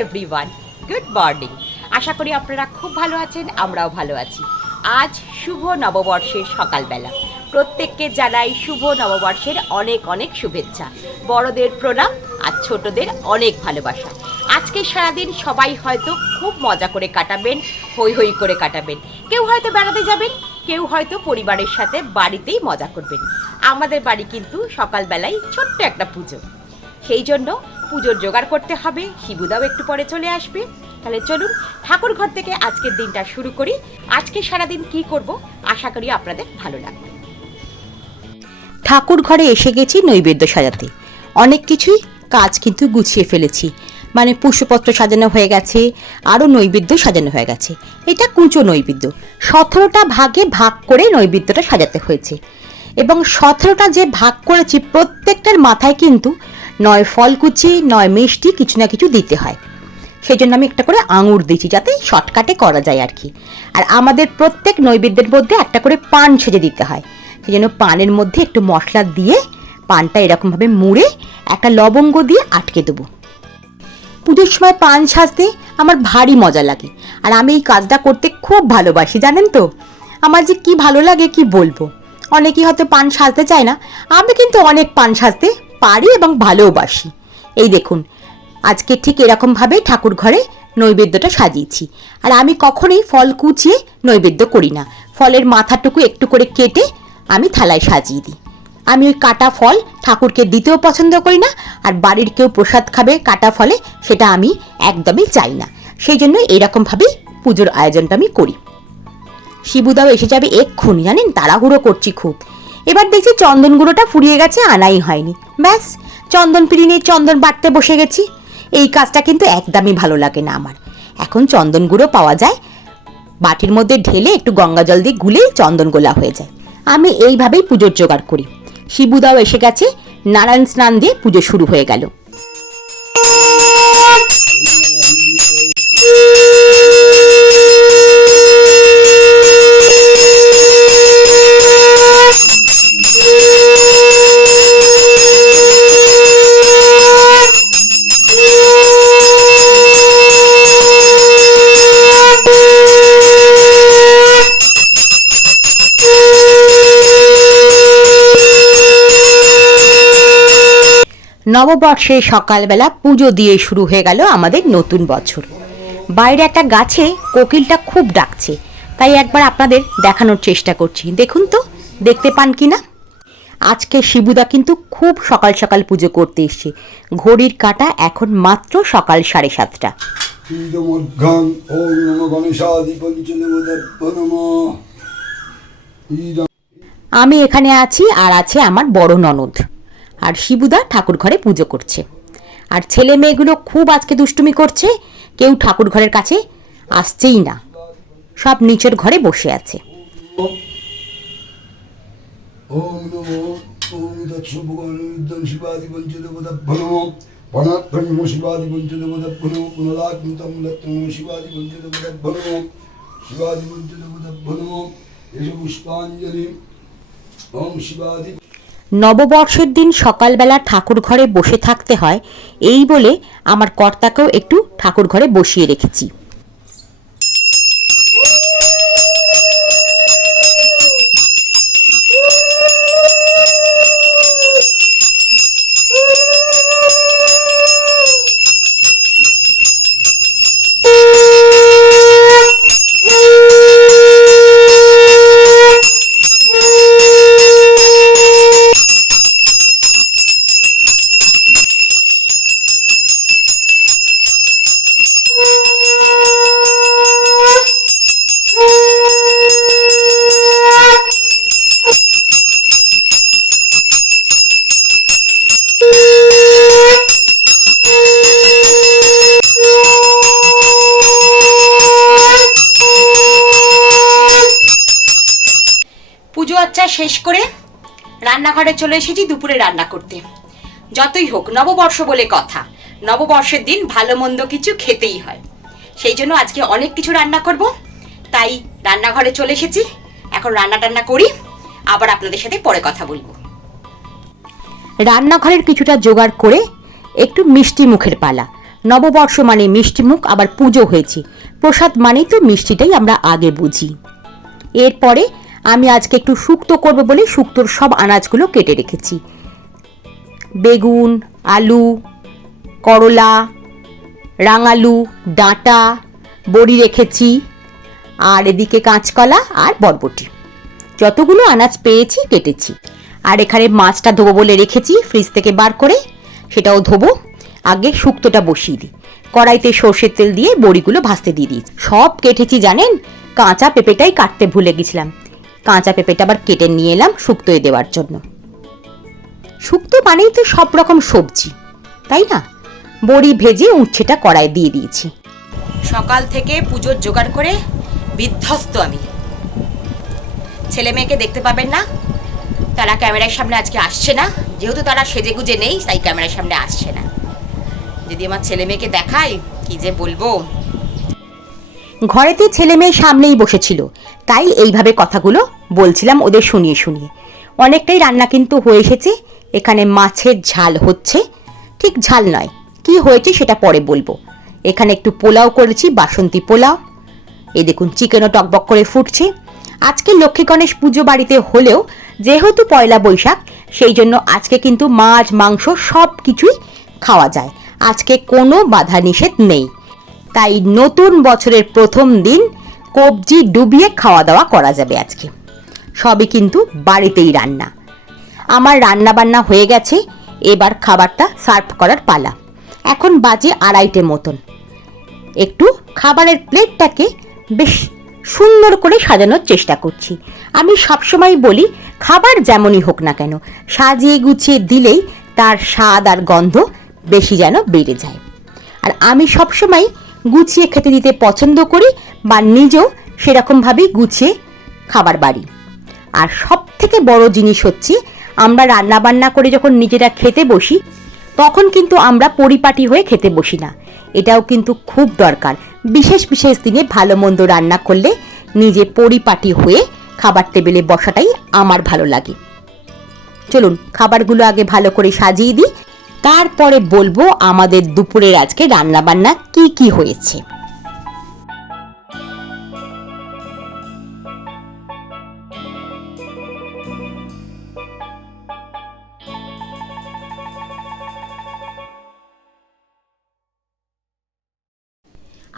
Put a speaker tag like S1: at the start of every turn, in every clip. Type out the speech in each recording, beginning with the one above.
S1: Everyone good morning আশা করি আপনারা খুব ভালো আছেন, আমরাও ভালো আছি। আজ শুভ নববর্ষের সকালবেলা। প্রত্যেককে জানাই শুভ নববর্ষের অনেক অনেক শুভেচ্ছা। বড়দের প্রণাম আর ছোটদের অনেক ভালোবাসা। আজকে সারাদিন সবাই হয়তো খুব মজা করে কাটাবেন হই হই করে কাটাবেন। কেউ হয়তো বেড়াতে যাবেন, কেউ হয়তো পরিবারের সাথে বাড়িতেই মজা করবেন। আমাদের বাড়ি কিন্তু সকালবেলায় ছোট্ট একটা পুজো। সেই জন্য পুজোর জোগাড় করতে হবে, শিবুদাও একটু পরে চলে আসবে। তাহলে চলুন ঠাকুর ঘর থেকে আজকের দিনটা শুরু করি। আজকে সারাদিন কি করব? আশা করি আপনাদের ভালো লাগবে। ঠাকুর ঘরে এসে গেছি নৈবেদ্য সাজাতে। অনেক কিছুই কাজ কিন্তু গুছিয়ে ফেলেছি। মানে পুষ্পপত্র সাজানো হয়ে গেছে, আরও নৈবেদ্য সাজানো হয়ে গেছে। এটা কুঁচো নৈবেদ্য। সতেরোটা ভাগে ভাগ করে নৈবেদ্যটা সাজাতে হয়েছে। এবং সতেরোটা যে ভাগ করেছি, প্রত্যেকটার মাথায় কিন্তু নয় ফলকুচি, নয় মিষ্টি, কিছু না কিছু দিতে হয়। সেই জন্য আমি একটা করে আঙুর দিয়েছি যাতে শর্টকাটে করা যায় আর কি। আর আমাদের প্রত্যেক নৈবেদ্যের মধ্যে একটা করে পান সেজে দিতে হয়। সেই জন্য পানের মধ্যে একটু মশলা দিয়ে পানটা এরকমভাবে মুড়ে একটা লবঙ্গ দিয়ে আটকে দেবো। পুজোর সময় পান সাজতে আমার ভারী মজা লাগে। আর আমি এই কাজটা করতে খুব ভালোবাসি, জানেন তো? আমার যে কি ভালো লাগে কি বলব? অনেকেই হয়তো পান সাজতে চায় না। আমি কিন্তু অনেক পান সাজতে পারি এবং ভালোবাসি। এই দেখুন, আজকে ঠিক এরকমভাবেই ঠাকুর ঘরে নৈবেদ্যটা সাজিয়েছি। আর আমি কখনোই ফল কুচিয়ে নৈবেদ্য করি না। ফলের মাথাটুকু একটু করে কেটে আমি থালায় সাজিয়ে দিই। আমি ওই কাটা ফল ঠাকুরকে দিতেও পছন্দ করি না, আর বাড়ির কেউ প্রসাদ খাবে কাটা ফলে সেটা আমি একদমই চাই না। সেই জন্য এরকমভাবেই পুজোর আয়োজনটা আমি করি। শিবুদাও এসে যাবে এক্ষুনি, জানেন? তাড়াহুড়ো করছি খুব। এবার দেখছি চন্দন গুঁড়োটা ফুরিয়ে গেছে, আনাই হয়নি। ব্যাস, চন্দন পিড়ি নিয়ে চন্দন বাটতে বসে গেছি। এই কাজটা কিন্তু একদমই ভালো লাগে না আমার। এখন চন্দন গুঁড়ো পাওয়া যায়। বাটির মধ্যে ঢেলে একটু গঙ্গা জল দিয়ে গুলে চন্দন গোলা হয়ে যায়। আমি এইভাবেই পুজোর জোগাড় করি। শিবুদাও এসে গেছে, নারায়ণ স্নান দিয়ে পুজো শুরু হয়ে গেল। নববর্ষের সকালবেলা পুজো দিয়ে শুরু হয়ে গেল আমাদের নতুন বছর। বাইরে একটা গাছে কোকিলটা খুব ডাকছে তাই একবার আপনাদের দেখানোর চেষ্টা করছি। দেখুন তো দেখতে পান কি না? আজকে শিবুদা কিন্তু খুব সকাল সকাল পুজো করতে এসছে। ঘড়ির কাটা এখন মাত্র সকাল সাড়ে সাতটা। আমি এখানে আছি আর আছে আমার বড় ননদ। আর শিবুদা ঠাকুর ঘরে পুজো করছে আর ছেলে মেয়েগুলো খুব আজকে দুষ্টুমি করছে কেউ ঠাকুর ঘরের কাছে আসছেই না সব নিচের ঘরে বসে আছে নববর্ষের দিন সকালবেলা ঠাকুর ঘরে বসে থাকতে হয়, এই বলে আমার কর্তাকেও একটু ঠাকুর ঘরে বসিয়ে রেখেছি। শেষ করে রান্নাঘরে চলে এসেছি দুপুরে রান্না করতে। যতই হোক, নববর্ষ বলে কথা। নববর্ষের দিন ভালো মন্দ কিছু খেতেই হয়। সেই জন্য আজকে অনেক কিছু রান্না করব। তাই রান্নাঘরে চলে এসেছি। এখন রান্না টান্না করি। আবার আপনাদের সাথে পরে কথা বলব। রান্নাঘরের কিছুটা জোগাড় করে একটু মিষ্টি মুখের পালা। নববর্ষ মানে মিষ্টি মুখ, আবার পুজো হয়েছে। প্রসাদ মানেই তো মিষ্টিটাই আমরা আগে বুঝি। এরপরে আমি আজকে একটু শুক্তো করব বলে শুক্তোর সব আনাজগুলো কেটে রেখেছি। বেগুন, আলু, করলা, রাঙালু, ডাঁটা, বড়ি রেখেছি, আর এদিকে কাঁচকলা আর বরবটি। যতগুলো আনাজ পেয়েছি, কেটেছি। আর এখানে মাছটা ধোবো বলে রেখেছি, ফ্রিজ থেকে বার করে সেটাও ধোবো। আগে শুক্তোটা বসিয়ে দিই। কড়াইতে সর্ষের তেল দিয়ে বড়িগুলো ভাজতে দিয়ে দিই সব কেটেছি, জানেন? কাঁচা পেঁপেটাই কাটতে ভুলে গেছিলাম। কাঁচা পেঁপেটা আবার কেটে নিয়ে এলাম শুক্তোয় দেওয়ার জন্য। শুক্তো মানেই তো সব রকম সবজি, তাই না? বড়ি ভেজে উচ্ছেটা কড়াই দিয়ে দিয়েছি। সকাল থেকে পুজোর জোগাড় করে বিধ্বস্ত আমি। ছেলে মেয়েকে দেখতে পাবেন না, তারা ক্যামেরার সামনে আজকে আসছে না, যেহেতু তারা সেজে গুজে নেই, তাই ক্যামেরার সামনে আসছে না। যদি আমার ছেলে মেয়েকে দেখাই, কি যে বলব? ঘরেতে ছেলে মেয়ে সামনেই বসেছিল। তাই এইভাবে কথাগুলো বলছিলাম ওদের শুনিয়ে শুনিয়ে। অনেকটাই রান্না কিন্তু হয়ে এসেছে। এখানে মাছের ঝাল হচ্ছে। ঠিক ঝাল নয়। কি হয়েছে সেটা পরে বলব। এখানে একটু পোলাও করেছি, বাসন্তী পোলাও। এই দেখুন, চিকেনও টকবক করে ফুটছে। আজকে লক্ষ্মী গণেশ পুজো বাড়িতে হলেও যেহেতু পয়লা বৈশাখ, সেই জন্য আজকে কিন্তু মাছ, মাংস সব কিছুই খাওয়া যায়। আজকে কোনো বাধা নিষেধ নেই। তাই নতুন বছরের প্রথম দিন কবজি ডুবিয়ে খাওয়া দাওয়া করা যাবে আজকে। সবই কিন্তু বাড়িতেই রান্না। আমার রান্না বান্না হয়ে গেছে, এবার খাবারটা সার্ভ করার পালা। এখন বাজে আড়াইটে মতন। একটু খাবারের প্লেটটাকে বেশ সুন্দর করে সাজানোর চেষ্টা করছি। আমি সবসময় বলি, খাবার যেমনই হোক না কেন, সাজিয়ে গুছিয়ে দিলেই তার স্বাদ আর গন্ধ বেশি যেন বেড়ে যায়। আর আমি সবসময় গুছিয়ে খেতে দিতে পছন্দ করি বা নিজেও সেরকমভাবেই গুছিয়ে খাবার বাড়ি। আর সব থেকে বড় জিনিস হচ্ছে, আমরা রান্না বান্না করে যখন নিজেরা খেতে বসি, তখন কিন্তু আমরা পরিপাটি হয়ে খেতে বসি না। এটাও কিন্তু খুব দরকার। বিশেষ বিশেষ দিনে ভালো মন্দ রান্না করলে নিজে পরিপাটি হয়ে খাবার টেবিলে বসাটাই আমার ভালো লাগে। চলুন, খাবারগুলো আগে ভালো করে সাজিয়ে দিই। তারপরে বলব আমাদের দুপুরের আজকে রান্না বান্না কি কি হয়েছে?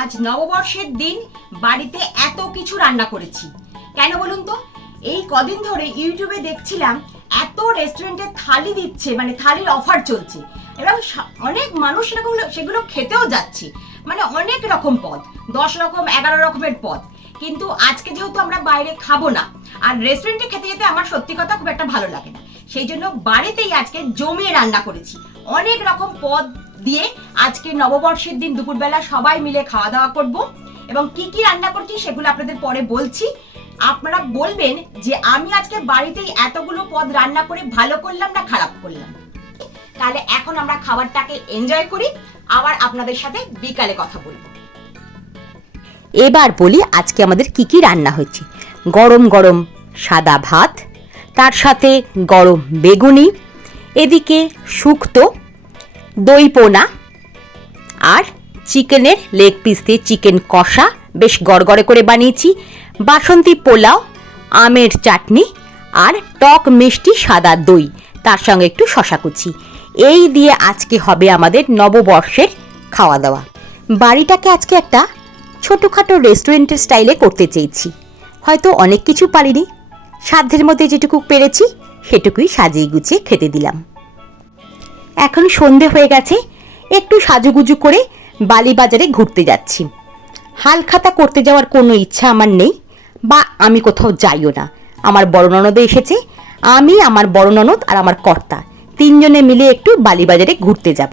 S1: আজ নববর্ষের দিন বাড়িতে এত কিছু রান্না করেছি। কেন বলুন তো? এই কদিন ধরে ইউটিউবে দেখছিলাম এত রেস্টুরেন্টে থালি দিচ্ছে মানে থালির অফার চলছে। এবং অনেক মানুষ সেরকম সেগুলো খেতেও যাচ্ছি। মানে অনেক রকম পদ, দশ রকম, এগারো রকমের পদ। কিন্তু আজকে যেহেতু আমরা বাইরে খাব না, আর রেস্টুরেন্টে খেতে যেতে আমার সত্যি কথা খুব একটা ভালো লাগে না। সেই জন্য বাড়িতেই আজকে জমিয়ে রান্না করেছি। অনেক রকম পদ দিয়ে আজকে নববর্ষের দিন দুপুরবেলা সবাই মিলে খাওয়া দাওয়া করব। এবং কি কি রান্না করছি সেগুলো আপনাদের পরে বলছি। আপনারা বলবেন যে আমি আজকে বাড়িতেই এতগুলো পদ রান্না করে ভালো করলাম না খারাপ করলাম? তাহলে এখন আমরা খাবারটাকে এনজয় করি। আবার আপনাদের সাথে বিকালে কথা বলব। এবার বলি আজকে আমাদের কি কি রান্না হয়েছে। গরম গরম সাদা ভাত, তার সাথে গরম বেগুনি, এদিকে শুক্তো, দই পোনা আর চিকেনের লেগ পিস দিয়ে চিকেন কষা। বেশ গড়গড়ে করে বানিয়েছি। বাসন্তী পোলাও, আমের চাটনি আর টক মিষ্টি সাদা দই, তার সঙ্গে একটু শশা কুচি। এই দিয়ে আজকে হবে আমাদের নববর্ষের খাওয়া দাওয়া বাড়িটাকে আজকে একটা ছোটোখাটো রেস্টুরেন্টের স্টাইলে করতে চেয়েছি। হয়তো অনেক কিছু পারিনি। সাধ্যের মধ্যে যেটুকু পেরেছি, সেটুকুই সাজিয়ে গুছিয়ে খেতে দিলাম। এখন সন্ধে হয়ে গেছে, একটু সাজুগুজু করে বালিবাজারে ঘুরতে যাচ্ছি। হালখাতা করতে যাওয়ার কোনো ইচ্ছা আমার নেই, বা আমি কোথাও যাইও না। আমার বড় ননদে এসেছে, আমি, আমার বড় ননদ আর আমার কর্তা। তিনজনে মিলে একটু বালিবাজারে ঘুরতে যাব।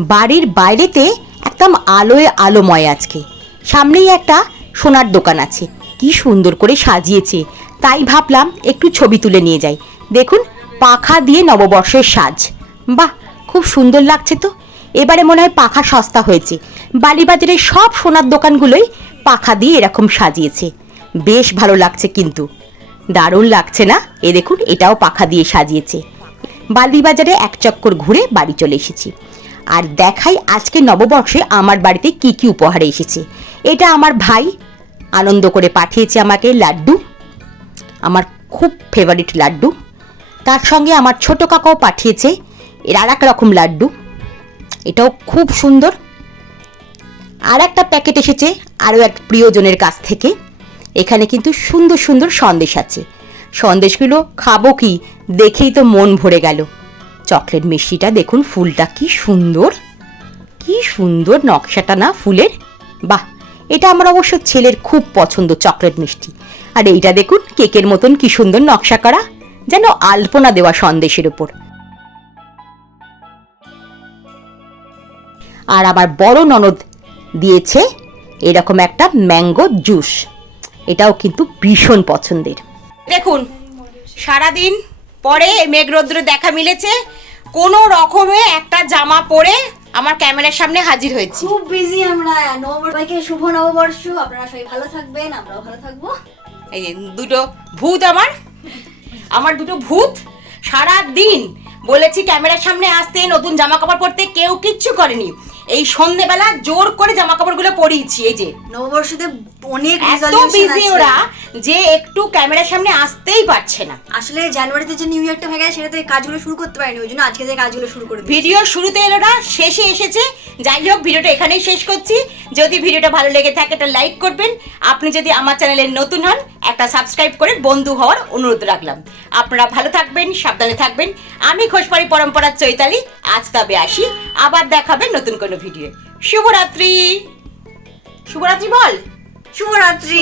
S1: বাড়ির বাইরেতে একদম আলোয় আলোময় আজকে। সামনেই একটা সোনার দোকান আছে। কি সুন্দর করে সাজিয়েছে। তাই ভাবলাম একটু ছবি তুলে নিয়ে যাই। দেখুন, পাখা দিয়ে নববর্ষের সাজ। বাহ, খুব সুন্দর লাগছে তো। এবারে মনে হয় পাখা সস্তা হয়েছে। বালিবাজারের সব সোনার দোকানগুলোই পাখা দিয়ে এরকম সাজিয়েছে। বেশ ভালো লাগছে কিন্তু। দারুণ লাগছে না? এ দেখুন, এটাও পাখা দিয়ে সাজিয়েছে। বালিবাজারে এক চক্কর ঘুরে বাড়ি চলে এসেছি। আর দেখাই আজকে নববর্ষে আমার বাড়িতে কি কি উপহারে এসেছে। এটা আমার ভাই আনন্দ করে পাঠিয়েছে আমাকে লাড্ডু। আমার খুব ফেভারিট লাড্ডু। তার সঙ্গে আমার ছোট কাকাও পাঠিয়েছে এর আর এক রকম লাড্ডু। এটাও খুব সুন্দর। আর একটা প্যাকেট এসেছে আরও এক প্রিয়জনের কাছ থেকে। এখানে কিন্তু সুন্দর সুন্দর সন্দেশ আছে। সন্দেশগুলো, খাব কি? দেখেই তো মন ভরে গেল। চকলেট মিষ্টিটা দেখুন, ফুলটা কি সুন্দর। কি সুন্দর নকশাটা না ফুলের। বাহ, এটা আমার অবশ্য ছেলের খুব পছন্দ চকলেট মিষ্টি। আর এইটা দেখুন, কেকের মতন কি সুন্দর নকশা করা, যেন আলপনা দেওয়া সন্দেশের উপর। আর আমার বড় ননদ দিয়েছে এরকম একটা ম্যাঙ্গো জুস। এটাও কিন্তু ভীষণ পছন্দের। দেখুন সারাদিন পরে মেঘ রৌদ্রে দেখা মিলেছে কোনো রকমে একটা জামা পরে আমার ক্যামেরার সামনে হাজির হয়েছি।
S2: খুব বিজি আমরা নববর্ষ সবাইকে শুভ নববর্ষ আপনারা সবাই ভালো থাকবেন আমরাও ভালো থাকব।
S1: এই যে দুটো ভূত আমার আমার দুটো ভূত সারা দিন বলেছি ক্যামেরার সামনে আসতে নতুন জামা কাপড় পরতে কেউ কিচ্ছু করেনি। এই সন্ধেবেলা জোর করে জামা কাপড়গুলো পরিয়েছি এই যে।
S2: নববর্ষতে অনেক
S1: এত বিজি ওরা যে একটু ক্যামেরার সামনে আসতেই পারছে না।
S2: আসলে জানুয়ারিতে যে নিউ ইয়ারটা হয়ে গেছে সেটাতে কাজগুলো শুরু করতে পারিনি ওই জন্য আজকে যে কাজগুলো শুরু করে
S1: ভিডিও শুরুতে এলো না শেষে এসেছে। যাই হোক ভিডিওটা এখানেই শেষ করছি। যদি ভিডিওটা ভালো লেগে থাকে একটা লাইক করবেন। আপনি যদি আমার চ্যানেলে নতুন হন একটা সাবস্ক্রাইব করে বন্ধু হওয়ার অনুরোধ রাখলাম। আপনারা ভালো থাকবেন সাবধানে থাকবেন। আমি খোসবাড়ি পরম্পরার চৈতালি আজ তবে আসি। আবার দেখাবেন নতুন কোনো ভিডিও শুভরাত্রি। শুভরাত্রি বল।
S2: ひもらち